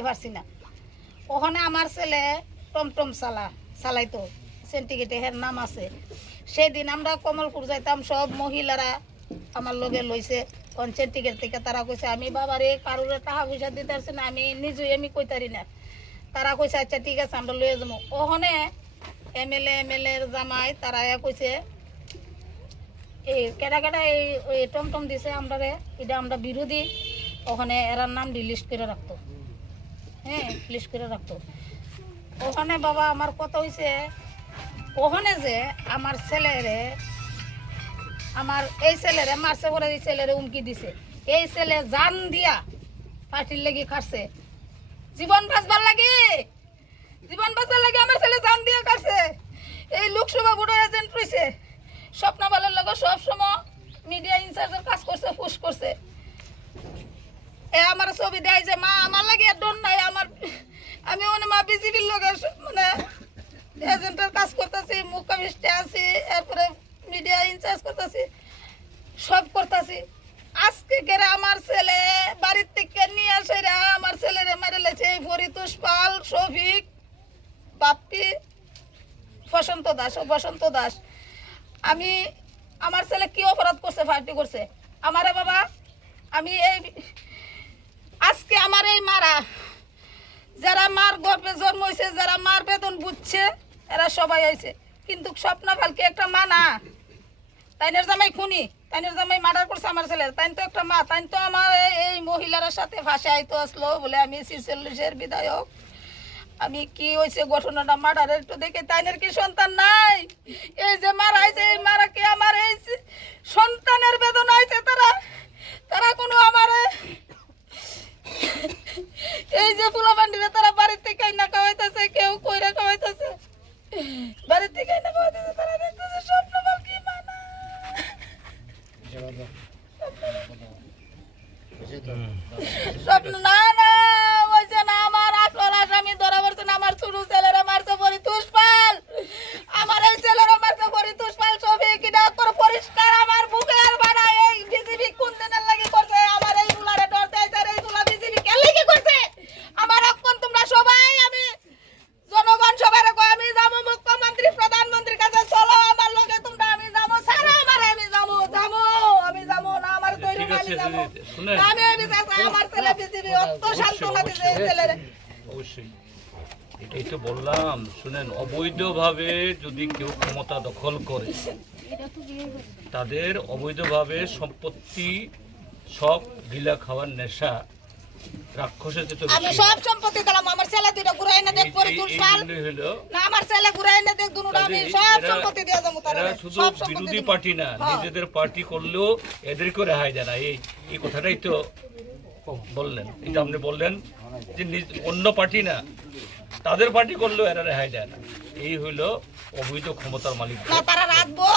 যাইতে পারছি না। ওখানে আমার ছেলে টমটম চালাইতো, সেন্টিগেটে হের নাম আছে। সেদিন আমরা কমলপুর যাইতাম, সব মহিলারা আমার লগে লইছে। সেন্টিগেট থেকে তারা কইছে আমি বাবারে কারোর টাকা পয়সা দিতে পারছি না, আমি নিজেই আমি কইতারি না। তারা কইছে আচ্ছা ঠিক আছে আমরা লইয়া যাবো। ওখানে এমএলএ জামাই তারা কইছে এই কেডা কেডা এই টমটম দিছে আমরা, এটা আমরা বিরোধী। ওখানে এরার নাম লিস্ট করে রাখতো, হ্যাঁ লিস্ট করে রাখতো। ওখানে বাবা আমার কথা হয়েছে, ওখানে যে আমার ছেলেরে, আমার এই ছেলেরে মারছে পরে এই ছেলেরে উমকি দিছে। এই ছেলে জান দিয়া পার্টির লেগে খাটছে, জীবন বাঁচবার লাগে, জীবন বাঁচবার লাগে আমার ছেলে জান দিয়া কাটছে। এই লোকসভা বুড়ো এজেন্ট রয়েছে, স্বপ্নবালের লগে সবসময় মিডিয়া ইনচার্জের কাজ করছে, ফুস করছে। এ আমার ছবি দেয় যে মা আমার লাগে ডন নাই, আমার আমি মানে মা বিজেপির লগে মানে এজেন্টের কাজ করতেছি, মুখামিষ্টে আছি, এরপরে মিডিয়া ইনচার্জ করতেছি, সব করতেছি। আজকে কেরা আমার ছেলে বাড়ির থেকে নিয়ে আসে আমার ছেলেরে মেরে লেছে এই ফরিতুষ পাল, শফিক, বাপ্পি, বসন্ত দাস। আমি আমার ছেলে কি অপরাধ করছে, পার্টি করছে আমারে বাবা? আমি এই আজকে আমার এই মারা, যারা মার গর্ভে জন্ম হয়েছে, যারা মার বেতন বুঝছে, এরা সবাই আইছে। কিন্তু স্বপ্নবালকে একটা মা না, তাইনের জামাই খুনি, তাইনের জামাই মার্ডার করছে আমার ছেলের। তাই তো একটা মা, তাই তো আমার এই মহিলার সাথে ভাষা আইতো আসলো বলে আমি 46-এর বিধায়ক। আমি কি হয়েছে ঘটনাটা মার্ডারের একটু দেখে, তাইনের কি সন্তান নাই? এই যে মারা হয়েছে, এই মারা কি আমার এই সন্তানের বেদনা হয়েছে? তারা কোনো আমার এই যে ফুলাবান্ডিরে তারা বাড়ির থেকে না খাওয়াইতেছে, কেউ কইরা খাওয়াইতেছে, বাড়ির থেকে না খাওয়াইতেছে। তারা দেখতেছে স্বপ্নবাল কি মানা, স্বপ্ন না না হয়েছে না। আমার আসল আসামি ধরা পড়ছে না, আমার ছোট ছেলেরা মারছে ফরিতুষ পাল, আমার এই ছেলেরা মারছে ফরিতুষ পাল। ছবি কিনা করে পরিষ্কার আমার বুকে আর বানায়। এই বিজেপি কোন দিনের লাগি করছে আমার এই গুলারে ডর দেয়, আর এই গুলা বিজেপি কে লাগি করছে আমার এখন তোমরা সবাই, আমি জনগণ সবাই কই আমি যাবো মুখ্যমন্ত্রী প্রধানমন্ত্রীর কাছে, চলো আমার লগে তোমরা, আমি যাবো সারা আমার, আমি যাবো আমি যাবো না আমার তৈরি আমি যাবো। আমি এই বিচার আমার ছেলে বিজেপি অত সান্ত্বনা দিছে এই ছেলেরে। অবশ্যই এটাই তো বললাম, শুনেন, অবৈধভাবে যদি কেউ ক্ষমতা দখল করে, তাদের অবৈধভাবে সম্পত্তি সব গিলা খাওয়ার নেশা রাক্ষসের চেয়ে আমি সব সম্পত্তি দিলাম, আমার ছেলে দুটো ঘুরাই না দেখ পরে তুলপাল না, আমার ছেলে ঘুরাই না দেখ দুটো, আমি সব সম্পত্তি দিয়ে দেবো। তারা শুধু বিরোধী পার্টি না, নিজেদের পার্টি করলেও এদেরকে রেহাই দেয় না। এই কথাটাই তো বললেন, এটা আপনি বললেন যে অন্য পার্টি না, তাদের পার্টি করলেও এরা রেহাই দেয় না। এই হইল অবৈধ ক্ষমতার মালিক। তারা রাখবো।